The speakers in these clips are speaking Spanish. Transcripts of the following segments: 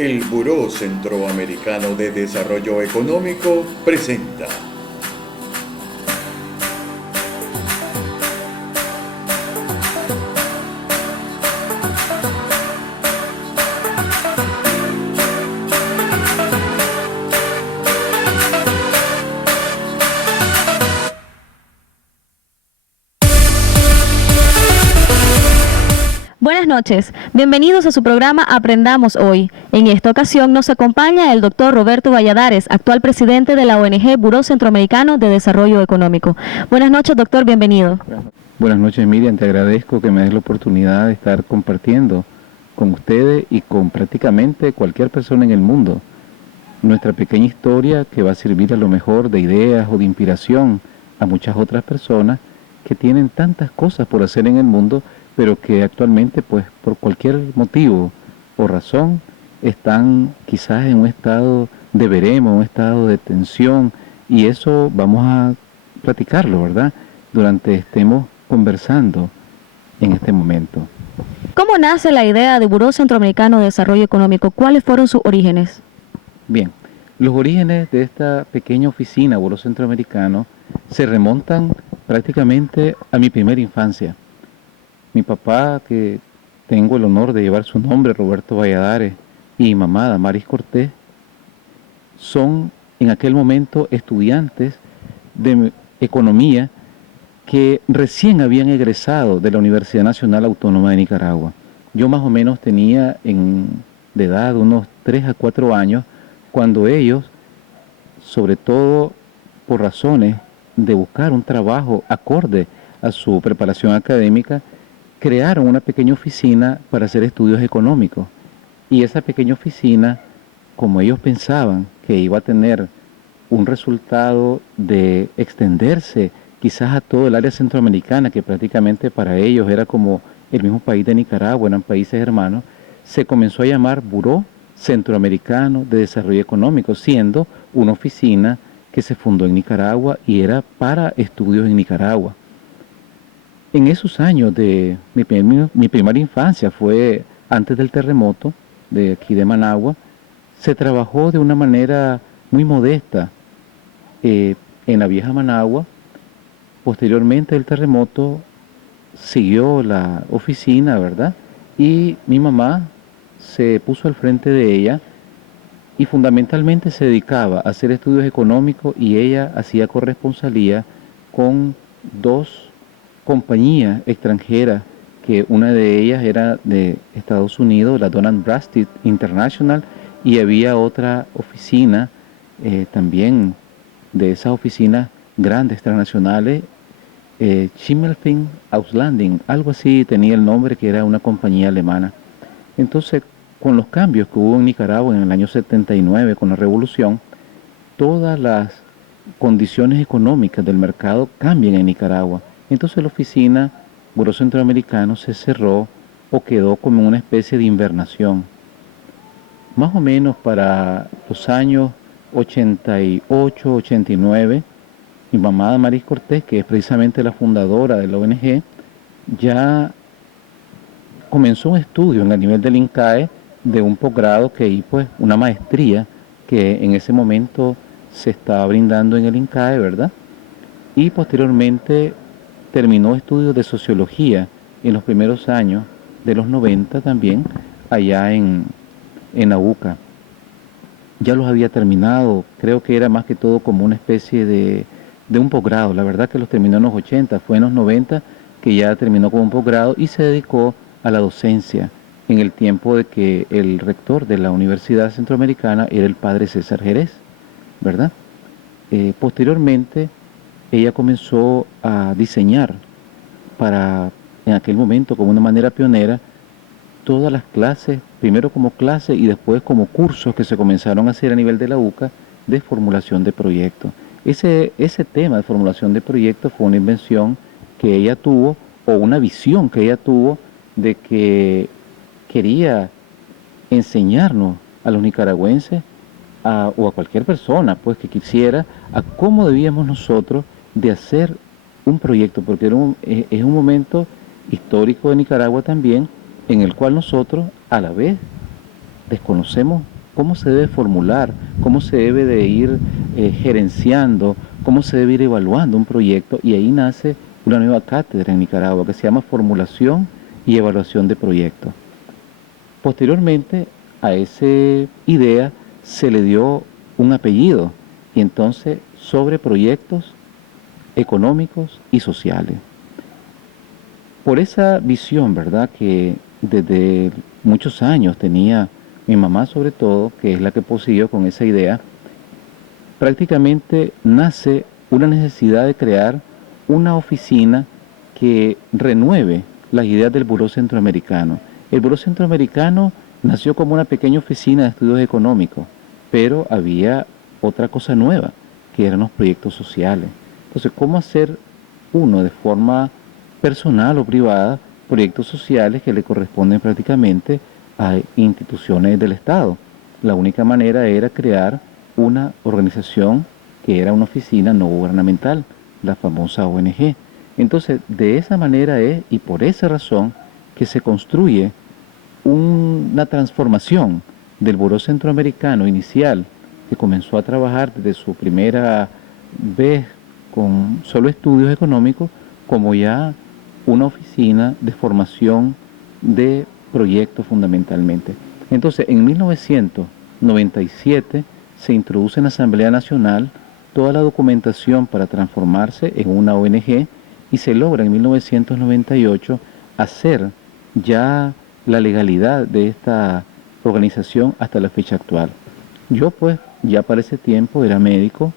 El Buró Centroamericano de Desarrollo Económico presenta. Buenas noches, bienvenidos a su programa Aprendamos Hoy. En esta ocasión nos acompaña el doctor Roberto Valladares, actual presidente de la ONG Buró Centroamericano de Desarrollo Económico. Buenas noches, doctor, bienvenido. Buenas noches, Miriam, te agradezco que me des la oportunidad de estar compartiendo con ustedes y con prácticamente cualquier persona en el mundo nuestra pequeña historia que va a servir a lo mejor de ideas o de inspiración a muchas otras personas que tienen tantas cosas por hacer en el mundo, pero que actualmente, pues, por cualquier motivo o razón, están quizás en un estado de veremos, un estado de tensión, y eso vamos a platicarlo, ¿verdad?, durante estemos conversando en este momento. ¿Cómo nace la idea de Buró Centroamericano de Desarrollo Económico? ¿Cuáles fueron sus orígenes? Bien, los orígenes de esta pequeña oficina Buró Centroamericano se remontan prácticamente a mi primera infancia. Mi papá, que tengo el honor de llevar su nombre, Roberto Valladares, y mi mamá, Damaris Cortés, son en aquel momento estudiantes de economía que recién habían egresado de la Universidad Nacional Autónoma de Nicaragua. Yo más o menos tenía de edad unos 3 a 4 años cuando ellos, sobre todo por razones de buscar un trabajo acorde a su preparación académica, crearon una pequeña oficina para hacer estudios económicos. Y esa pequeña oficina, como ellos pensaban que iba a tener un resultado de extenderse quizás a todo el área centroamericana, que prácticamente para ellos era como el mismo país de Nicaragua, eran países hermanos, se comenzó a llamar Buró Centroamericano de Desarrollo Económico, siendo una oficina que se fundó en Nicaragua y era para estudios en Nicaragua. En esos años de mi primera infancia, fue antes del terremoto de aquí de Managua, se trabajó de una manera muy modesta en la vieja Managua. Posteriormente del terremoto siguió la oficina, ¿verdad? Y mi mamá se puso al frente de ella y fundamentalmente se dedicaba a hacer estudios económicos, y ella hacía corresponsalía con 2 compañías extranjeras, que una de ellas era de Estados Unidos, la Dun & Bradstreet International, y había otra oficina también de esas oficinas grandes transnacionales, Schimmelfing Auslanding, algo así tenía el nombre, que era una compañía alemana. Entonces, con los cambios que hubo en Nicaragua en el año 79 con la revolución, todas las condiciones económicas del mercado cambian en Nicaragua. Entonces la oficina Buró Centroamericano se cerró o quedó como una especie de invernación. Más o menos para los años 88, 89, mi mamá Damaris Cortés, que es precisamente la fundadora de la ONG, ya comenzó un estudio en el nivel del INCAE de un posgrado pues una maestría que en ese momento se estaba brindando en el INCAE, ¿verdad? Y posteriormente terminó estudios de sociología en los primeros años de los 90 también, allá en la UCA. Ya los había terminado, creo que era más que todo como una especie de un posgrado. La verdad que los terminó en los 80, fue en los 90 que ya terminó como un posgrado y se dedicó a la docencia en el tiempo de que el rector de la Universidad Centroamericana era el padre César Jerez, ¿verdad? Posteriormente, ella comenzó a diseñar en aquel momento, como una manera pionera, todas las clases, primero como clase y después como cursos que se comenzaron a hacer a nivel de la UCA de formulación de proyectos. Ese tema de formulación de proyectos fue una invención que ella tuvo, o una visión que ella tuvo, de que quería enseñarnos a los nicaragüenses o a cualquier persona pues que quisiera, a cómo debíamos nosotros de hacer un proyecto, porque es un momento histórico de Nicaragua también, en el cual nosotros a la vez desconocemos cómo se debe formular, cómo se debe de ir gerenciando, cómo se debe ir evaluando un proyecto, y ahí nace una nueva cátedra en Nicaragua que se llama Formulación y Evaluación de Proyectos. Posteriormente a esa idea se le dio un apellido, y entonces sobre proyectos económicos y sociales. Por esa visión, ¿verdad?, que desde muchos años tenía mi mamá sobre todo, que es la que poseyó con esa idea, prácticamente nace una necesidad de crear una oficina que renueve las ideas del Buró Centroamericano. El Buró Centroamericano nació como una pequeña oficina de estudios económicos, pero había otra cosa nueva, que eran los proyectos sociales. Entonces, ¿cómo hacer uno de forma personal o privada proyectos sociales que le corresponden prácticamente a instituciones del Estado? La única manera era crear una organización que era una oficina no gubernamental, la famosa ONG. Entonces, de esa manera es, y por esa razón, que se construye una transformación del Buró Centroamericano inicial, que comenzó a trabajar desde su primera vez con solo estudios económicos, como ya una oficina de formación de proyectos fundamentalmente. Entonces, en 1997 se introduce en la Asamblea Nacional toda la documentación para transformarse en una ONG, y se logra en 1998 hacer ya la legalidad de esta organización hasta la fecha actual. Yo pues ya para ese tiempo era médico,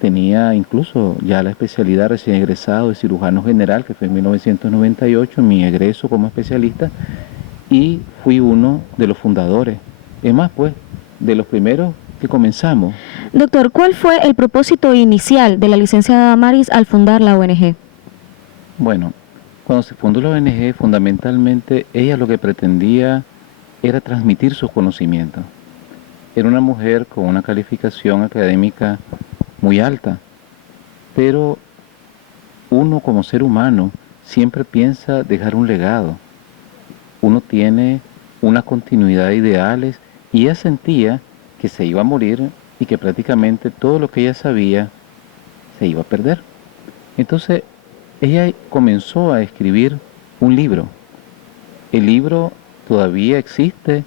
tenía incluso ya la especialidad recién egresado de cirujano general, que fue en 1998, mi egreso como especialista, y fui uno de los fundadores. Es más, pues, de los primeros que comenzamos. Doctor, ¿cuál fue el propósito inicial de la licenciada Damaris al fundar la ONG? Bueno, cuando se fundó la ONG, fundamentalmente ella lo que pretendía era transmitir sus conocimientos. Era una mujer con una calificación académica muy alta, pero uno como ser humano siempre piensa dejar un legado. Uno tiene una continuidad de ideales, y ella sentía que se iba a morir y que prácticamente todo lo que ella sabía se iba a perder. Entonces ella comenzó a escribir un libro. El libro todavía existe,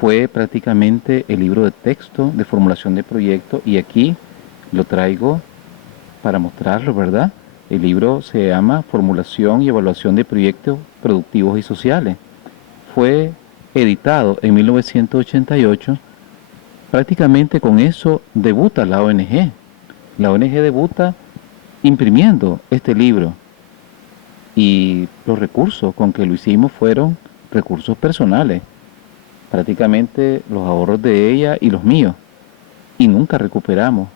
fue prácticamente el libro de texto de formulación de proyectos, y aquí lo traigo para mostrarlo, ¿verdad? El libro se llama Formulación y Evaluación de Proyectos Productivos y Sociales. Fue editado en 1988. Prácticamente con eso debuta la ONG. La ONG debuta imprimiendo este libro, y los recursos con que lo hicimos fueron recursos personales, prácticamente los ahorros de ella y los míos, y nunca recuperamos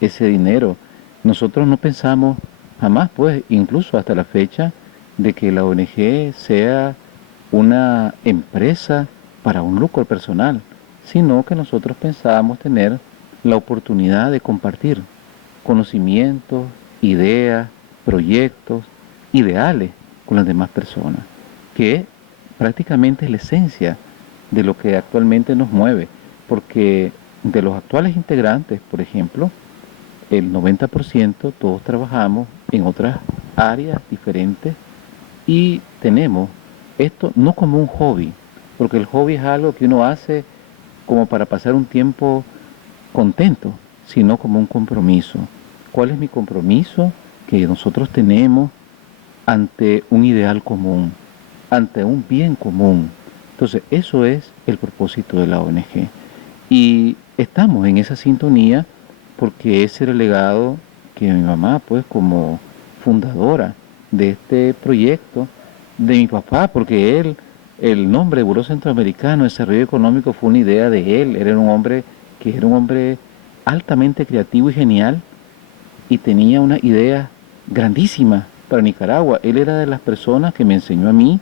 ese dinero. Nosotros no pensamos jamás, pues, incluso hasta la fecha, de que la ONG sea una empresa para un lucro personal, sino que nosotros pensábamos tener la oportunidad de compartir conocimientos, ideas, proyectos, ideales con las demás personas, que prácticamente es la esencia de lo que actualmente nos mueve, porque de los actuales integrantes, por ejemplo, el 90% todos trabajamos en otras áreas diferentes, y tenemos esto no como un hobby, porque el hobby es algo que uno hace como para pasar un tiempo contento, sino como un compromiso. ¿Cuál es mi compromiso que nosotros tenemos ante un ideal común, ante un bien común? Entonces, eso es el propósito de la ONG. Y estamos en esa sintonía porque ese era el legado que mi mamá, pues, como fundadora de este proyecto, de mi papá, porque él, el nombre Buró Centroamericano de Desarrollo Económico fue una idea de él. Él era un hombre que era un hombre altamente creativo y genial, y tenía una idea grandísima para Nicaragua. Él era de las personas que me enseñó a mí,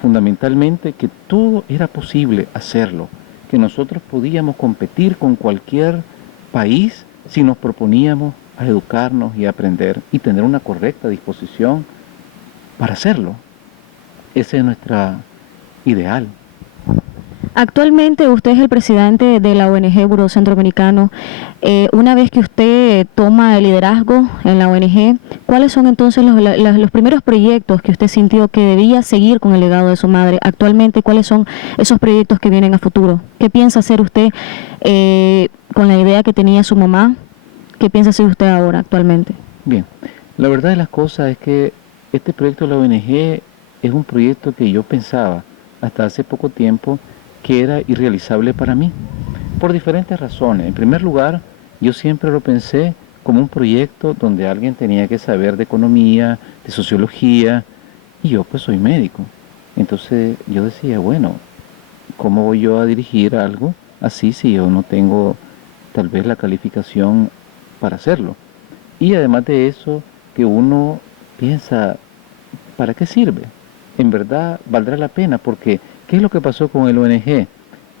fundamentalmente, que todo era posible hacerlo, que nosotros podíamos competir con cualquier país si nos proponíamos a educarnos y a aprender y tener una correcta disposición para hacerlo. Ese es nuestro ideal. Actualmente usted es el presidente de la ONG Buró Centroamericano. Una vez que usted toma el liderazgo en la ONG, ¿cuáles son entonces los primeros proyectos que usted sintió que debía seguir con el legado de su madre? Actualmente, ¿cuáles son esos proyectos que vienen a futuro? ¿Qué piensa hacer usted con la idea que tenía su mamá? ¿Qué piensa hacer usted ahora, actualmente? Bien, la verdad de las cosas es que este proyecto de la ONG es un proyecto que yo pensaba hasta hace poco tiempo que era irrealizable para mí, por diferentes razones. En primer lugar, yo siempre lo pensé como un proyecto donde alguien tenía que saber de economía, de sociología, y yo pues soy médico. Entonces yo decía, bueno, ¿cómo voy yo a dirigir algo así si yo no tengo tal vez la calificación para hacerlo? Y además de eso, que uno piensa, ¿para qué sirve? En verdad valdrá la pena, porque ¿qué es lo que pasó con el ONG?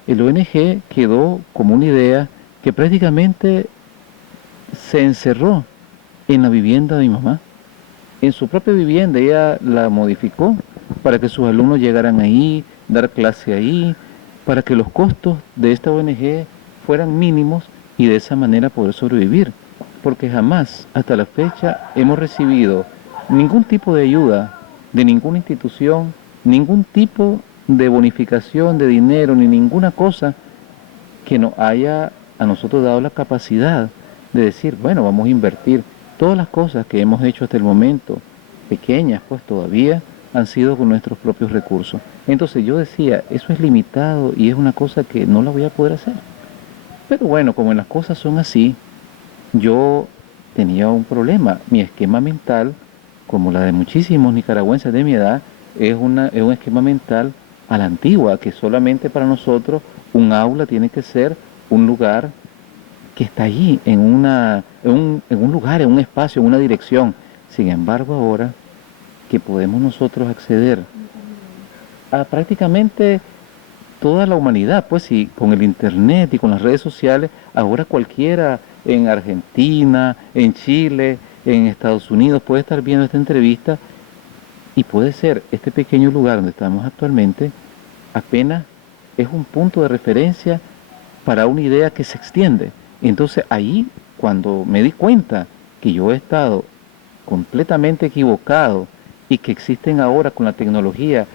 El ONG quedó como una idea que prácticamente se encerró en la vivienda de mi mamá. En su propia vivienda ella la modificó para que sus alumnos llegaran ahí, dar clase ahí, para que los costos de esta ONG fueran mínimos y de esa manera poder sobrevivir. Porque jamás, hasta la fecha, hemos recibido ningún tipo de ayuda de ninguna institución, ningún tipo de bonificación de dinero, ni ninguna cosa que nos haya a nosotros dado la capacidad de decir, bueno, vamos a invertir. Todas las cosas que hemos hecho hasta el momento, pequeñas pues todavía, han sido con nuestros propios recursos. Entonces yo decía, eso es limitado y es una cosa que no la voy a poder hacer. Pero bueno, como las cosas son así, yo tenía un problema. Mi esquema mental, como la de muchísimos nicaragüenses de mi edad, es un esquema mental a la antigua, que solamente para nosotros un aula tiene que ser un lugar que está allí, en un lugar, en un espacio, en una dirección. Sin embargo, ahora que podemos nosotros acceder a prácticamente toda la humanidad, pues sí, con el internet y con las redes sociales, ahora cualquiera en Argentina, en Chile, en Estados Unidos puede estar viendo esta entrevista y puede ser este pequeño lugar donde estamos actualmente, apenas es un punto de referencia para una idea que se extiende. Entonces ahí, cuando me di cuenta que yo he estado completamente equivocado y que existen ahora con la tecnología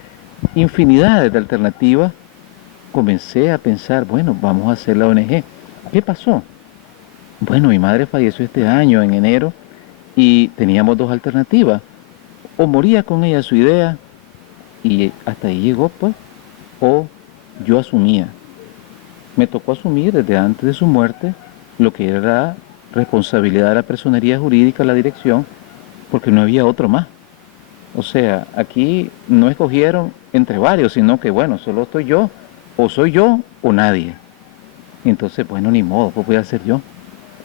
infinidades de alternativas, comencé a pensar, bueno, vamos a hacer la ONG. ¿Qué pasó? Bueno, mi madre falleció este año, en enero, y teníamos dos alternativas. O moría con ella su idea, y hasta ahí llegó, pues, o yo asumía. Me tocó asumir desde antes de su muerte lo que era responsabilidad de la personería jurídica, la dirección, porque no había otro más. O sea, aquí no escogieron entre varios, sino que, bueno, solo estoy yo, o soy yo o nadie. Entonces, bueno, ni modo, pues voy a ser yo.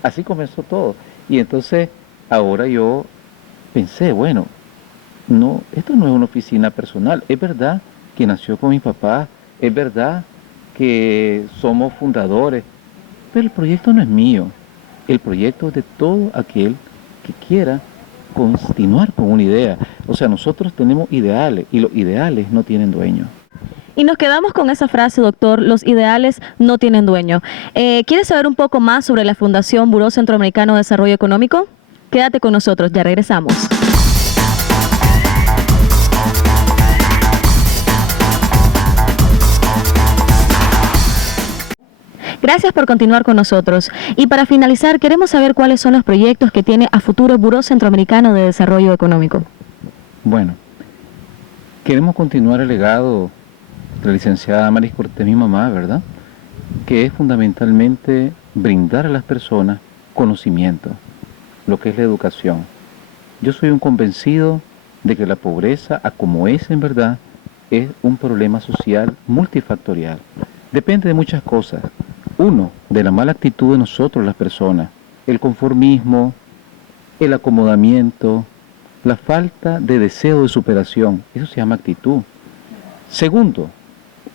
Así comenzó todo. Y entonces, ahora yo pensé, bueno, no, esto no es una oficina personal. Es verdad que nació con mi papá, es verdad que somos fundadores, pero el proyecto no es mío. El proyecto es de todo aquel que quiera continuar con una idea. O sea, nosotros tenemos ideales y los ideales no tienen dueño. Y nos quedamos con esa frase, doctor, los ideales no tienen dueño. ¿Quieres saber un poco más sobre la Fundación Buró Centroamericano de Desarrollo Económico? Quédate con nosotros, ya regresamos. Gracias por continuar con nosotros. Y para finalizar, queremos saber cuáles son los proyectos que tiene a futuro el Buró Centroamericano de Desarrollo Económico. Bueno, queremos continuar el legado de la licenciada Maris Cortés, mi mamá, ¿verdad? Que es fundamentalmente brindar a las personas conocimiento, lo que es la educación. Yo soy un convencido de que la pobreza, a como es en verdad, es un problema social multifactorial. Depende de muchas cosas. Uno, de la mala actitud de nosotros las personas, el conformismo, el acomodamiento, la falta de deseo de superación, eso se llama actitud. Segundo,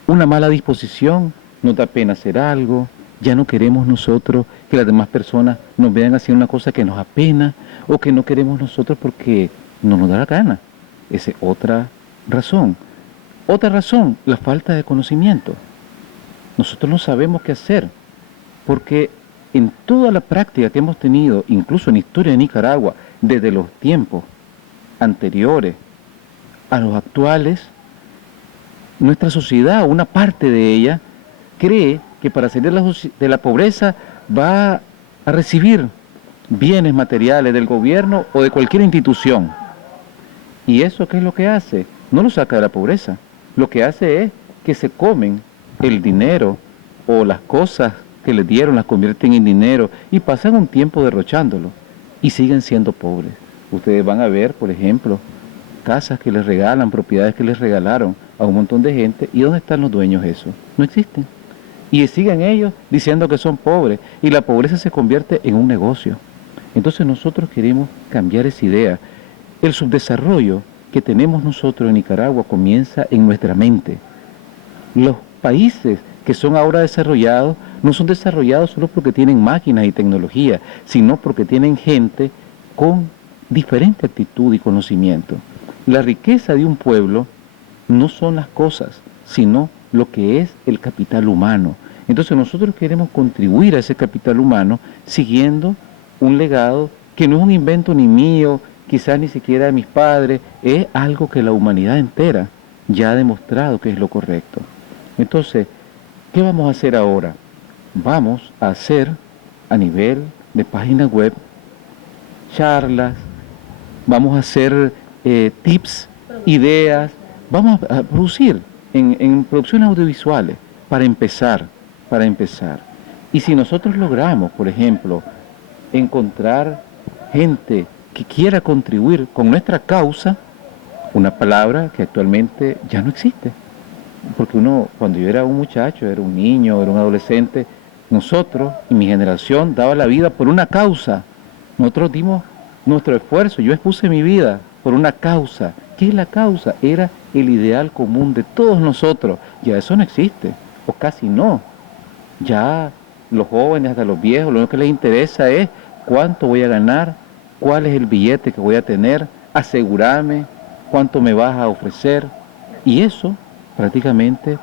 una mala disposición, nos da pena hacer algo, ya no queremos nosotros que las demás personas nos vean haciendo una cosa que nos apena o que no queremos nosotros porque no nos da la gana. Esa es otra razón. Otra razón, la falta de conocimiento. nosotros no sabemos qué hacer, porque en toda la práctica que hemos tenido, incluso en la historia de Nicaragua, desde los tiempos anteriores a los actuales, nuestra sociedad, una parte de ella, cree que para salir de la pobreza va a recibir bienes materiales del gobierno o de cualquier institución. ¿Y eso qué es lo que hace? No lo saca de la pobreza. Lo que hace es que se comen el dinero o las cosas que les dieron, las convierten en dinero y pasan un tiempo derrochándolo y siguen siendo pobres. Ustedes van a ver, por ejemplo, casas que les regalan, propiedades que les regalaron a un montón de gente. ¿Y dónde están los dueños de eso? No existen. Y siguen ellos diciendo que son pobres y la pobreza se convierte en un negocio. Entonces nosotros queremos cambiar esa idea. El subdesarrollo que tenemos nosotros en Nicaragua comienza en nuestra mente. Los países que son ahora desarrollados no son desarrollados solo porque tienen máquinas y tecnología, sino porque tienen gente con diferente actitud y conocimiento. La riqueza de un pueblo no son las cosas, sino lo que es el capital humano. Entonces nosotros queremos contribuir a ese capital humano siguiendo un legado que no es un invento ni mío, quizás ni siquiera de mis padres, es algo que la humanidad entera ya ha demostrado que es lo correcto. Entonces, ¿qué vamos a hacer ahora? Vamos a hacer a nivel de página web charlas, vamos a hacer tips, ideas, vamos a producir en producciones audiovisuales para empezar. Y si nosotros logramos, por ejemplo, encontrar gente que quiera contribuir con nuestra causa, una palabra que actualmente ya no existe. Porque cuando yo era un muchacho, era un niño, era un adolescente, nosotros y mi generación daba la vida por una causa. Nosotros dimos nuestro esfuerzo, yo expuse mi vida por una causa. ¿Qué es la causa? Era el ideal común de todos nosotros. Ya eso no existe, o casi no. Ya los jóvenes, hasta los viejos, lo único que les interesa es cuánto voy a ganar, cuál es el billete que voy a tener, asegurarme, cuánto me vas a ofrecer. Y eso prácticamente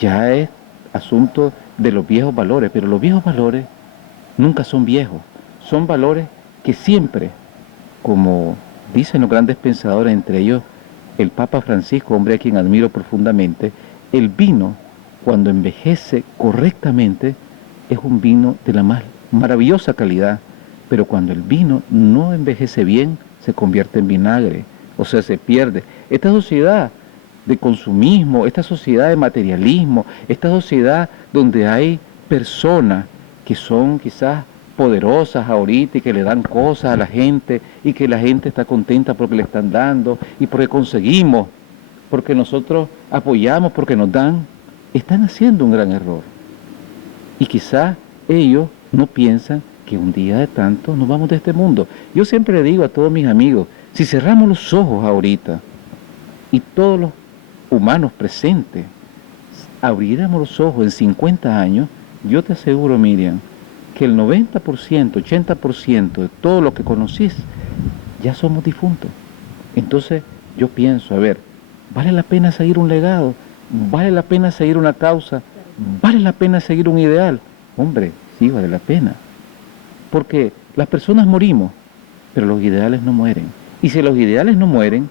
ya es asunto de los viejos valores, pero los viejos valores nunca son viejos, son valores que siempre, como dicen los grandes pensadores, entre ellos el Papa Francisco, hombre a quien admiro profundamente, el vino, cuando envejece correctamente, es un vino de la más maravillosa calidad, pero cuando el vino no envejece bien, se convierte en vinagre, o sea, se pierde. Esta sociedad de consumismo, esta sociedad de materialismo, esta sociedad donde hay personas que son quizás poderosas ahorita y que le dan cosas a la gente y que la gente está contenta porque le están dando y porque conseguimos, porque nosotros apoyamos, porque nos dan, están haciendo un gran error. Y quizás ellos no piensan que un día de tanto nos vamos de este mundo. Yo siempre le digo a todos mis amigos, si cerramos los ojos ahorita y todos los humanos presentes abriéramos los ojos en 50 años, yo te aseguro, Miriam, que el 90%, 80% de todo lo que conocís, ya somos difuntos. Entonces yo pienso, a ver, ¿vale la pena seguir un legado? ¿Vale la pena seguir una causa? ¿Vale la pena seguir un ideal? Hombre, sí vale la pena. Porque las personas morimos, pero los ideales no mueren. Y si los ideales no mueren,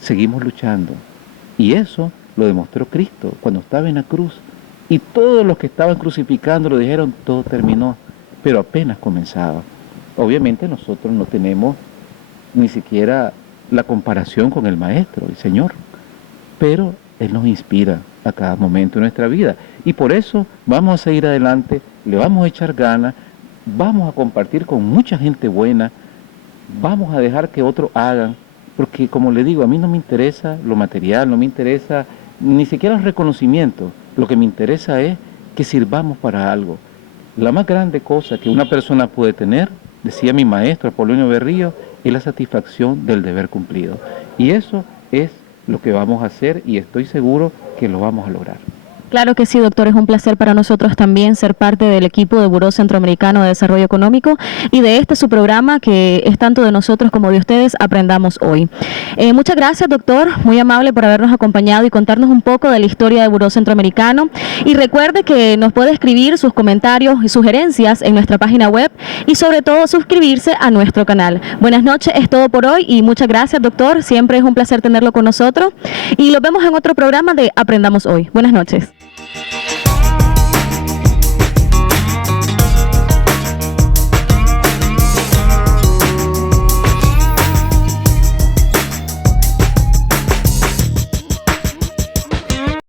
seguimos luchando. Y eso lo demostró Cristo cuando estaba en la cruz. Y todos los que estaban crucificando lo dijeron, todo terminó, pero apenas comenzaba. Obviamente nosotros no tenemos ni siquiera la comparación con el Maestro, el Señor, pero Él nos inspira a cada momento de nuestra vida. Y por eso vamos a seguir adelante, le vamos a echar ganas, vamos a compartir con mucha gente buena, vamos a dejar que otros hagan, porque como le digo, a mí no me interesa lo material, no me interesa ni siquiera el reconocimiento, lo que me interesa es que sirvamos para algo. La más grande cosa que una persona puede tener, decía mi maestro Apolonio Berrío, es la satisfacción del deber cumplido. Y eso es lo que vamos a hacer y estoy seguro que lo vamos a lograr. Claro que sí, doctor, es un placer para nosotros también ser parte del equipo de Buró Centroamericano de Desarrollo Económico y de su programa que es tanto de nosotros como de ustedes, Aprendamos Hoy. Muchas gracias, doctor, muy amable por habernos acompañado y contarnos un poco de la historia de Buró Centroamericano. Y recuerde que nos puede escribir sus comentarios y sugerencias en nuestra página web y sobre todo suscribirse a nuestro canal. Buenas noches, es todo por hoy y muchas gracias, doctor, siempre es un placer tenerlo con nosotros y los vemos en otro programa de Aprendamos Hoy. Buenas noches.